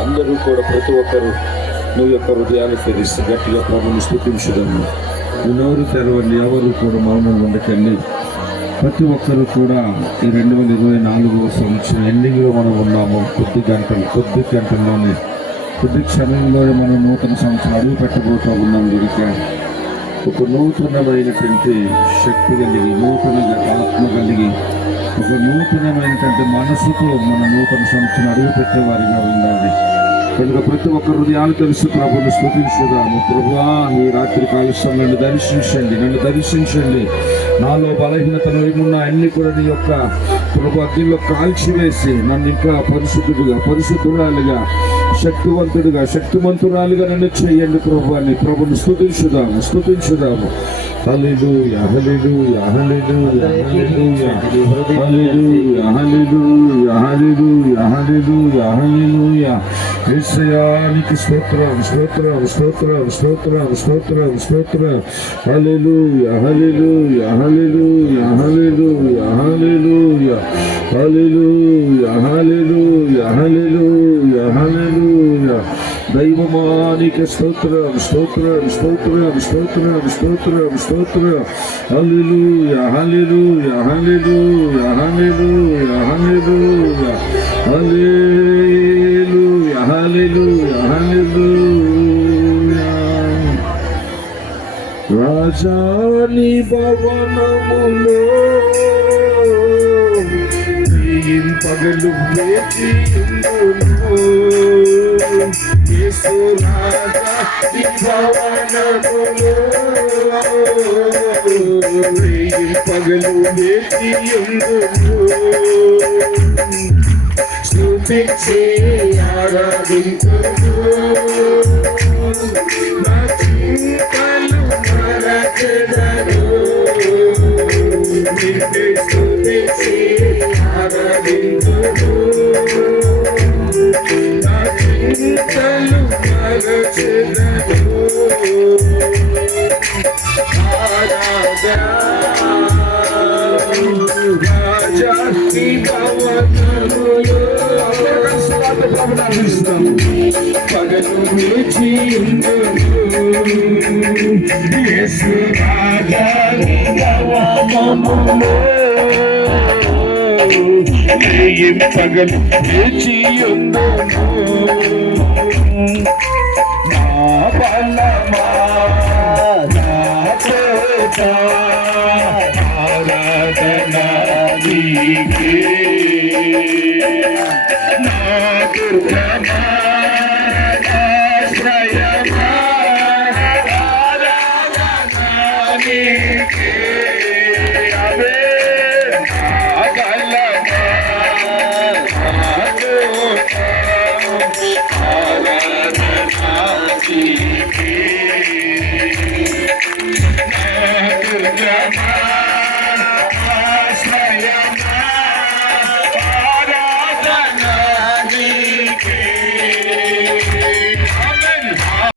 అందరూ కూడా ప్రతి ఒక్కరు నువ్వు యొక్క హృదయాలు తెరిస్తే గట్టిగా ప్రభుని స్తుతించడము. నోరు తెరవండి, ఎవరు కూడా మౌనం ఉండకండి. ప్రతి ఒక్కరు కూడా ఈ 2024 సంవత్సరం ఎండింగ్లో మనం ఉన్నాము. కొద్ది గంటల్లోనే కొద్ది క్షణంలోనే మనం నూతన సంవత్సరం అడుగు పెట్టబోతూ ఉన్నాం. కనుక ఒక నూతనమైనటువంటి శక్తి కలిగి, నూతనంగా ఆత్మ కలిగి, ఒక నూతనమైనటువంటి మనసుతో మన నూతన సంవత్సరం అడుగు పెట్టేవారిగా ఉండాలి. కనుక ప్రతి ఒక్క హృదయాలు తెలుసు ప్రభుని స్తుతించుదాము. ప్రభువా, ఈ రాత్రి కాలుష్యం నన్ను దర్శించండి. నాలో బలహీనతలు ఏమున్నా అన్ని కూడా నీ యొక్క ప్రభు అగ్నిలో కాల్చివేసి నన్ను ఇంకా పరిశుద్ధురాలిగా, శక్తివంతురాలిగా నన్ను చేయండి ప్రభు అని ప్రభుని స్తుతించుదాము. హల్లెలూయా, హల్లెలూయా, హల్లెలూయా, హల్లెలూయా, హల్లెలూయా, హల్లెలూయా, హల్లెలూయా, హల్లెలూయా, హల్లెలూయా. యేసయ్యానికి స్తోత్రం, స్తోత్రం, స్తోత్రం, స్తోత్రం, స్తోత్రం, స్తోత్రం. హల్లెలూయా, హల్లెలూయా, హల్లెలూయా, హల్లెలూయా, హల్లెలూయా, హల్లెలూయా, హల్లెలూయా, హల్లెలూయా, హల్లెలూయా. దైవమానికి స్తోత్రం, స్తోత్రం, స్తోత్రం, స్తోత్రం, స్తోత్రం, స్తోత్రం. హల్లెలూయా, హల్లెలూయా, హల్లెలూయా, హల్లెలూయా, హల్లెలూయా, హల్లెలూయా, హల్లెలూయా, హల్లెలూయా. రాజాని భవనములో పగలు వేచి యేసు రాజాని భవనములో పగలు వేచి స్తుతించి ఆరాధించుము. నా చింతలు మరచెదను, నిన్ను స్తుతించి ఆరాధించుము. నా చింతలు మరచెదను. రాజాని భవనములో పగలు వేచి యేసు రాజాని భవనములో పగలు వేచి నా బలమా, నా ప్రేమ, ఆరాధన నీకే.